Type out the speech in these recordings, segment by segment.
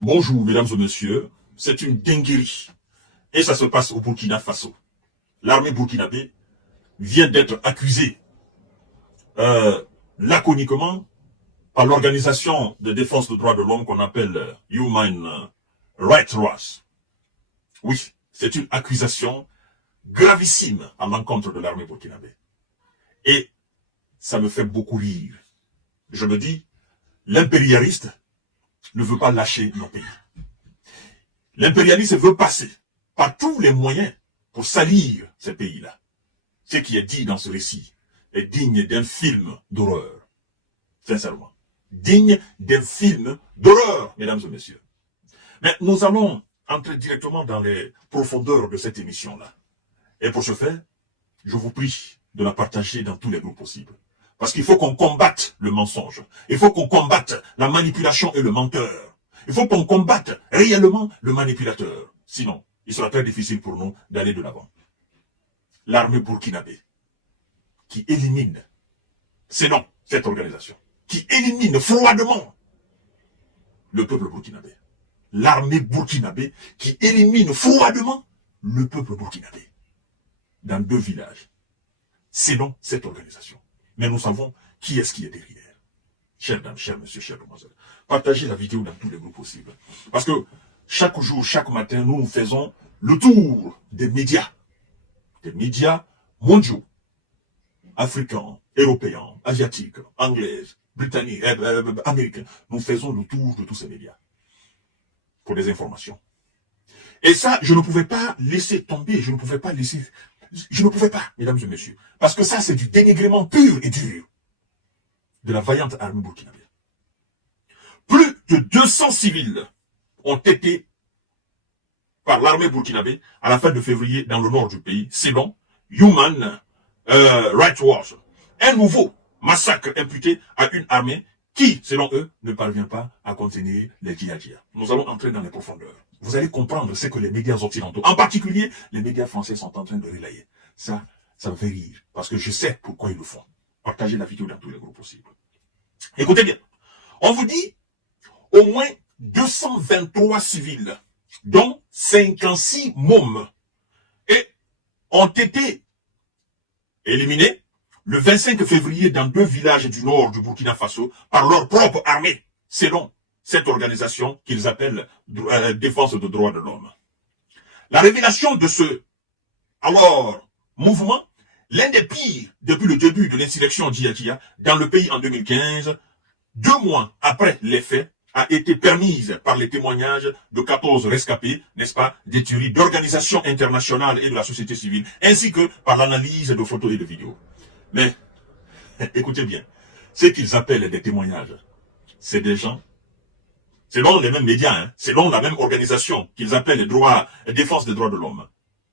Bonjour, mesdames et messieurs. C'est une dinguerie. Et ça se passe au Burkina Faso. L'armée burkinabé vient d'être accusée laconiquement par l'organisation de défense des droits de l'homme qu'on appelle Human Rights Watch. Oui, c'est une accusation gravissime à l'encontre de l'armée burkinabé. Et ça me fait beaucoup rire. Je me dis, l'impérialiste ne veut pas lâcher nos pays. L'impérialisme veut passer par tous les moyens pour salir ces pays-là. Ce qui est dit dans ce récit est digne d'un film d'horreur. Sincèrement. Digne d'un film d'horreur, mesdames et messieurs. Mais nous allons entrer directement dans les profondeurs de cette émission-là. Et pour ce faire, je vous prie de la partager dans tous les groupes possibles. Parce qu'il faut qu'on combatte le mensonge. Il faut qu'on combatte la manipulation et le menteur. Il faut qu'on combatte réellement le manipulateur. Sinon, il sera très difficile pour nous d'aller de l'avant. L'armée burkinabé, qui élimine, c'est non, cette organisation, qui élimine froidement le peuple burkinabé. L'armée burkinabé qui élimine froidement le peuple burkinabé dans 2 villages. C'est non, cette organisation. Mais nous savons qui est-ce qui est derrière. Chers dames, chers messieurs, chers demoiselles, partagez la vidéo dans tous les groupes possibles. Parce que chaque jour, chaque matin, nous faisons le tour des médias mondiaux, africains, européens, asiatiques, anglais, britanniques, américains. Nous faisons le tour de tous ces médias pour des informations. Et ça, je ne pouvais pas laisser tomber, je ne pouvais pas, mesdames et messieurs, parce que ça, c'est du dénigrement pur et dur de la vaillante armée burkinabé. Plus de 200 civils ont été par l'armée burkinabé à la fin de février dans le nord du pays, selon Human Rights Watch. Un nouveau massacre imputé à une armée qui, selon eux, ne parvient pas à contenir les djihadistes. Nous allons entrer dans les profondeurs. Vous allez comprendre ce que les médias occidentaux, en particulier les médias français, sont en train de relayer. Ça me fait rire, parce que je sais pourquoi ils le font. Partagez la vidéo dans tous les groupes possibles. Écoutez bien, on vous dit au moins 223 civils, dont 56 mômes, et ont été éliminés le 25 février dans 2 villages du nord du Burkina Faso par leur propre armée, selon cette organisation qu'ils appellent Défense des droits de l'homme. La révélation de ce mouvement, l'un des pires depuis le début de l'insurrection djihadiste dans le pays en 2015, 2 mois après les faits, a été permise par les témoignages de 14 rescapés, n'est-ce pas, des tueries d'organisations internationales et de la société civile, ainsi que par l'analyse de photos et de vidéos. Mais, écoutez bien, ce qu'ils appellent des témoignages, c'est des gens, selon les mêmes médias, selon la même organisation qu'ils appellent les défense des droits de l'homme,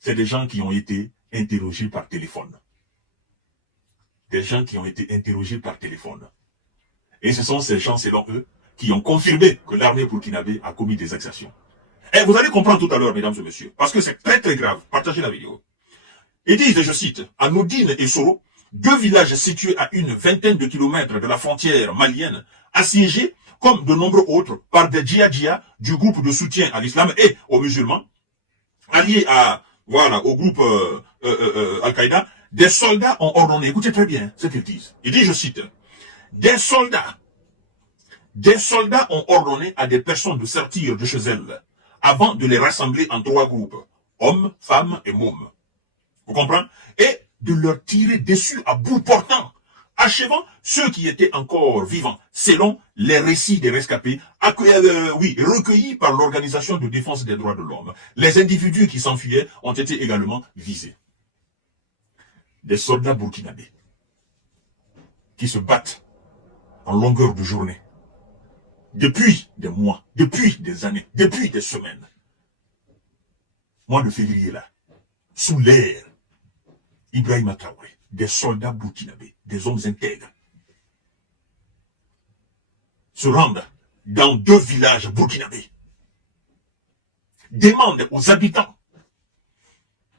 c'est des gens qui ont été interrogés par téléphone. Des gens qui ont été interrogés par téléphone. Et ce sont ces gens, selon eux, qui ont confirmé que l'armée burkinabé a commis des exactions. Et vous allez comprendre tout à l'heure, mesdames et messieurs, parce que c'est très très grave. Partagez la vidéo. Ils disent, je cite, à Noudine et Soro, 2 villages situés à une vingtaine de kilomètres de la frontière malienne, assiégés, comme de nombreux autres, par des djihadistes du groupe de soutien à l'islam et aux musulmans, alliés au groupe Al-Qaïda, des soldats ont ordonné, écoutez très bien ce qu'ils disent. Ils disent, je cite, des soldats ont ordonné à des personnes de sortir de chez elles avant de les rassembler en 3 groupes, hommes, femmes et mômes. Vous comprenez? Et de leur tirer dessus à bout portant, achevant ceux qui étaient encore vivants, selon les récits des rescapés, recueillis par l'Organisation de défense des droits de l'homme. Les individus qui s'enfuyaient ont été également visés. Des soldats burkinabés qui se battent en longueur de journée, depuis des mois, depuis des années, depuis des semaines. Mois de février là, sous l'ère Ibrahima Traoré, des soldats burkinabés, des hommes intègres, se rendent dans 2 villages burkinabés, demandent aux habitants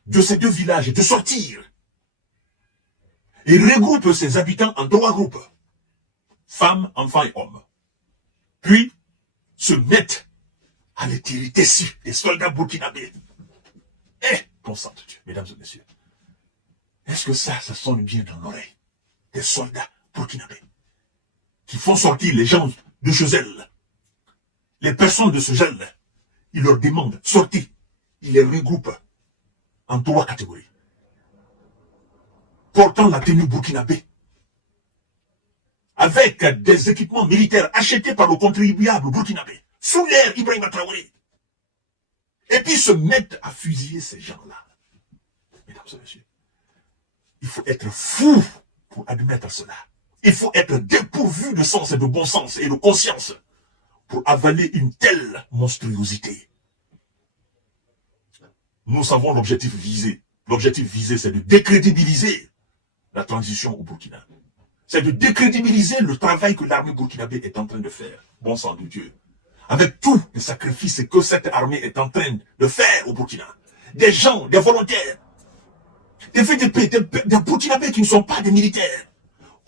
de ces 2 villages de sortir et regroupent ces habitants en 3 groupes, femmes, enfants et hommes. Puis se mettent allaient tirer dessus des soldats burkinabés. Eh, bon sang de Dieu, mesdames et messieurs. Est-ce que ça sonne bien dans l'oreille? Des soldats burkinabés qui font sortir les gens de chez elles. Les personnes de ce gel, ils leur demandent, sortez. Ils les regroupent en 3 catégories. Portant la tenue burkinabé, avec des équipements militaires achetés par le contribuable burkinabé, sous l'air Ibrahima Traoré. Et puis se mettent à fusiller ces gens-là. Mesdames et messieurs, il faut être fou pour admettre cela. Il faut être dépourvu de sens et de bon sens et de conscience pour avaler une telle monstruosité. Nous savons l'objectif visé. L'objectif visé, c'est de décrédibiliser la transition au Burkina. C'est de décrédibiliser le travail que l'armée burkinabé est en train de faire. Bon sang de Dieu. Avec tous les sacrifices que cette armée est en train de faire au Burkina. Des gens, des volontaires, des VDP, des Burkinabés qui ne sont pas des militaires,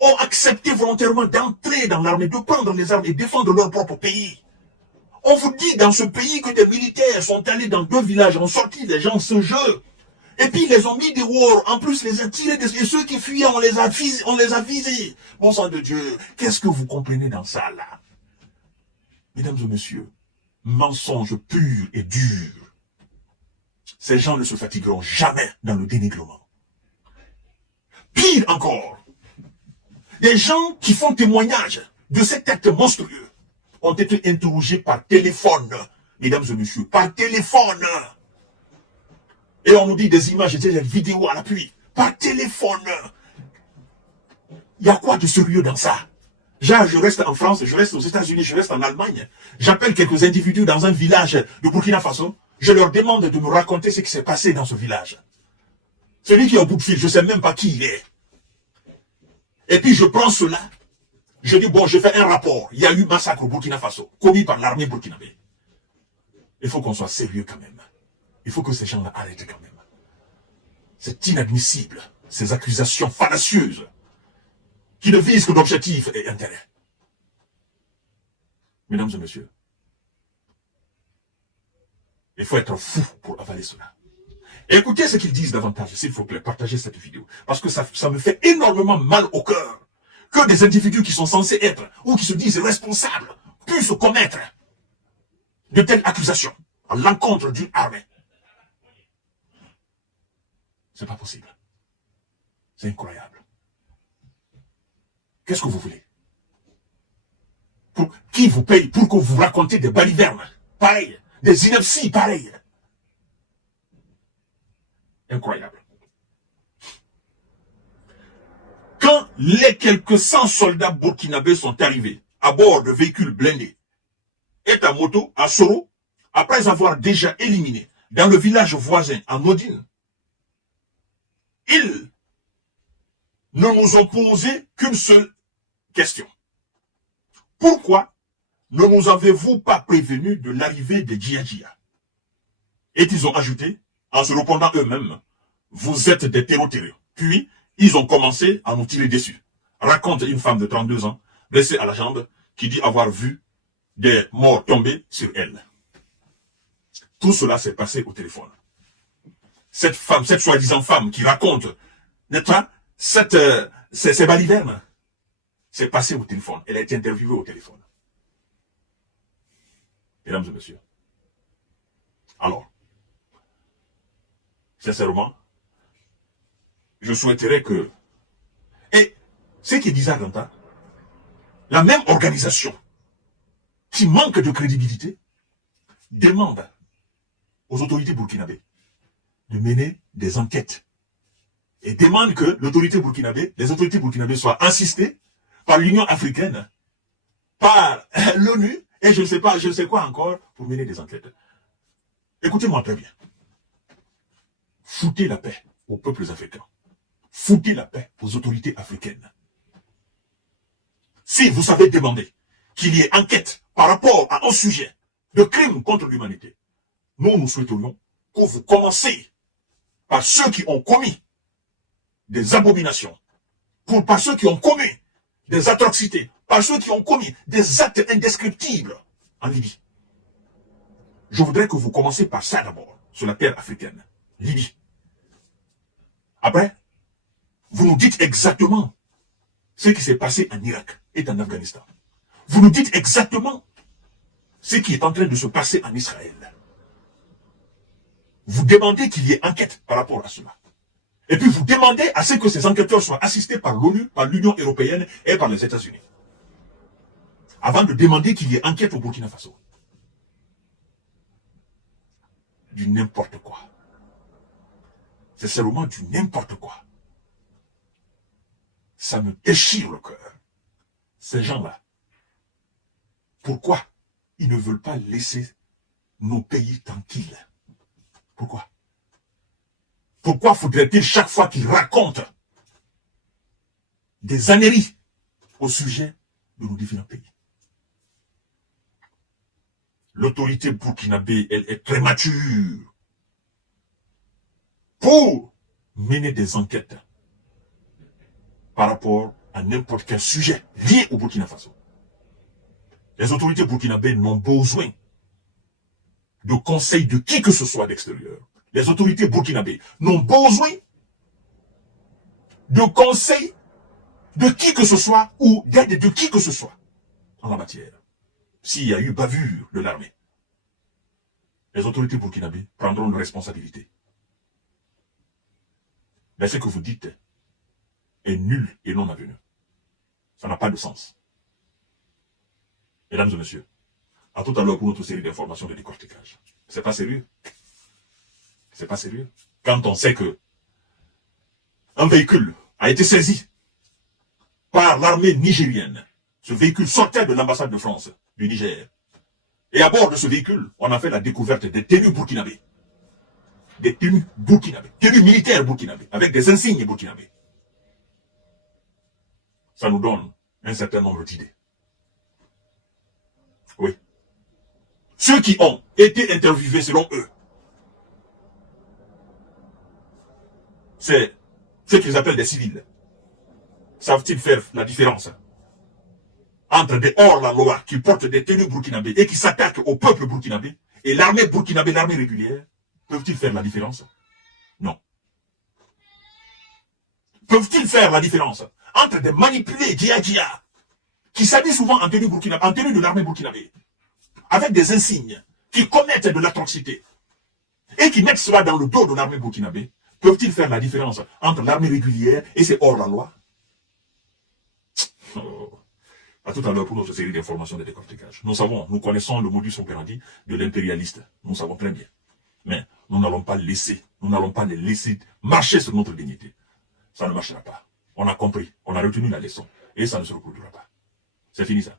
ont accepté volontairement d'entrer dans l'armée, de prendre les armes et défendre leur propre pays. On vous dit dans ce pays que des militaires sont allés dans 2 villages, ont sorti des gens ce jeu. Et puis ils les ont mis dehors, en plus les a tirés, et ceux qui fuyaient, on les a visés. Bon sang de Dieu, qu'est-ce que vous comprenez dans ça là? Mesdames et messieurs, mensonge pur et dur. Ces gens ne se fatigueront jamais dans le dénigrement. Pire encore, les gens qui font témoignage de cet acte monstrueux ont été interrogés par téléphone, mesdames et messieurs, par téléphone. Et on nous dit des images et des vidéos à l'appui, par téléphone. Il y a quoi de sérieux dans ça? Genre, je reste en France, je reste aux États-Unis, je reste en Allemagne. J'appelle quelques individus dans un village de Burkina Faso. Je leur demande de me raconter ce qui s'est passé dans ce village. Celui qui est au bout de fil, je ne sais même pas qui il est. Et puis je prends cela. Je dis, bon, je fais un rapport. Il y a eu massacre au Burkina Faso, commis par l'armée burkinabé. Il faut qu'on soit sérieux quand même. Il faut que ces gens-là arrêtent quand même. C'est inadmissible, ces accusations fallacieuses, qui ne visent que l'objectif et intérêt. Mesdames et messieurs, il faut être fou pour avaler cela. Écoutez ce qu'ils disent davantage, s'il vous plaît, partagez cette vidéo. Parce que ça me fait énormément mal au cœur que des individus qui sont censés être, ou qui se disent responsables, puissent commettre de telles accusations à l'encontre d'une armée. C'est pas possible. C'est incroyable. Qu'est-ce que vous voulez? Qui vous paye pour que vous racontez des balivernes pareils, des inepties pareilles? Incroyable. Quand les quelques 100 soldats burkinabés sont arrivés à bord de véhicules blindés et à moto à Soro, après avoir déjà éliminé dans le village voisin à Nodine, ils ne nous ont posé qu'une seule question. Pourquoi ne nous avez-vous pas prévenu de l'arrivée des djihadistes? Et ils ont ajouté, en se répondant eux-mêmes, vous êtes des terreaux-terreux. Puis, ils ont commencé à nous tirer dessus. Raconte une femme de 32 ans, blessée à la jambe, qui dit avoir vu des morts tomber sur elle. Tout cela s'est passé au téléphone. Cette femme, cette soi-disant femme qui raconte, n'est-ce pas, ces balivernes, c'est passé au téléphone. Elle a été interviewée au téléphone. Mesdames et messieurs. Alors, sincèrement, je souhaiterais que... Et ce qui est bizarre dans ça, la même organisation qui manque de crédibilité demande aux autorités burkinabées de mener des enquêtes et demande que les autorités burkinabées soient assistées par l'Union africaine, par l'ONU et je ne sais quoi encore pour mener des enquêtes. Écoutez-moi très bien. Foutez la paix aux peuples africains. Foutez la paix aux autorités africaines. Si vous savez demander qu'il y ait enquête par rapport à un sujet de crime contre l'humanité, nous souhaiterions que vous commencez par ceux qui ont commis des abominations, par ceux qui ont commis des atrocités, par ceux qui ont commis des actes indescriptibles en Libye. Je voudrais que vous commenciez par ça d'abord, sur la terre africaine, Libye. Après, vous nous dites exactement ce qui s'est passé en Irak et en Afghanistan. Vous nous dites exactement ce qui est en train de se passer en Israël. Vous demandez qu'il y ait enquête par rapport à cela. Et puis vous demandez à ce que ces enquêteurs soient assistés par l'ONU, par l'Union européenne et par les États-Unis. Avant de demander qu'il y ait enquête au Burkina Faso. Du n'importe quoi. C'est seulement du n'importe quoi. Ça me déchire le cœur. Ces gens-là, pourquoi ils ne veulent pas laisser nos pays tranquilles? Pourquoi? Pourquoi faudrait-il chaque fois qu'ils racontent des âneries au sujet de nos différents pays? L'autorité burkinabé, elle est très mature pour mener des enquêtes par rapport à n'importe quel sujet lié au Burkina Faso. Les autorités burkinabées n'ont besoin de conseils de qui que ce soit d'extérieur. Les autorités burkinabées n'ont besoin de conseils de qui que ce soit ou d'aide de qui que ce soit en la matière. S'il y a eu bavure de l'armée, les autorités burkinabées prendront leurs responsabilités. Mais ce que vous dites est nul et non avenu. Ça n'a pas de sens. Mesdames et messieurs, à tout à l'heure pour notre série d'informations de décortiquage. C'est pas sérieux. C'est pas sérieux. Quand on sait que un véhicule a été saisi par l'armée nigérienne, ce véhicule sortait de l'ambassade de France du Niger. Et à bord de ce véhicule, on a fait la découverte des tenues burkinabées. Des tenues burkinabées. Tenues militaires burkinabées, avec des insignes burkinabées. Ça nous donne un certain nombre d'idées. Oui. Ceux qui ont été interviewés selon eux, c'est ce qu'ils appellent des civils. Savent-ils faire la différence entre des hors-la-loi qui portent des tenues burkinabées et qui s'attaquent au peuple burkinabé et l'armée burkinabé, l'armée régulière? Peuvent-ils faire la différence? Non. Peuvent-ils faire la différence entre des manipulés djihadistes qui s'habillent souvent en tenue burkinabé, en tenue de l'armée burkinabé, avec des insignes, qui commettent de l'atrocité et qui mettent cela dans le dos de l'armée burkinabé? Peuvent-ils faire la différence entre l'armée régulière et ses hors-la-loi? Oh. À tout à l'heure pour notre série d'informations de décortiquage. Nous savons, nous connaissons le modus operandi de l'impérialiste. Nous savons très bien. Mais nous n'allons pas les laisser marcher sur notre dignité. Ça ne marchera pas. On a compris, on a retenu la leçon. Et ça ne se reproduira pas. C'est fini ça.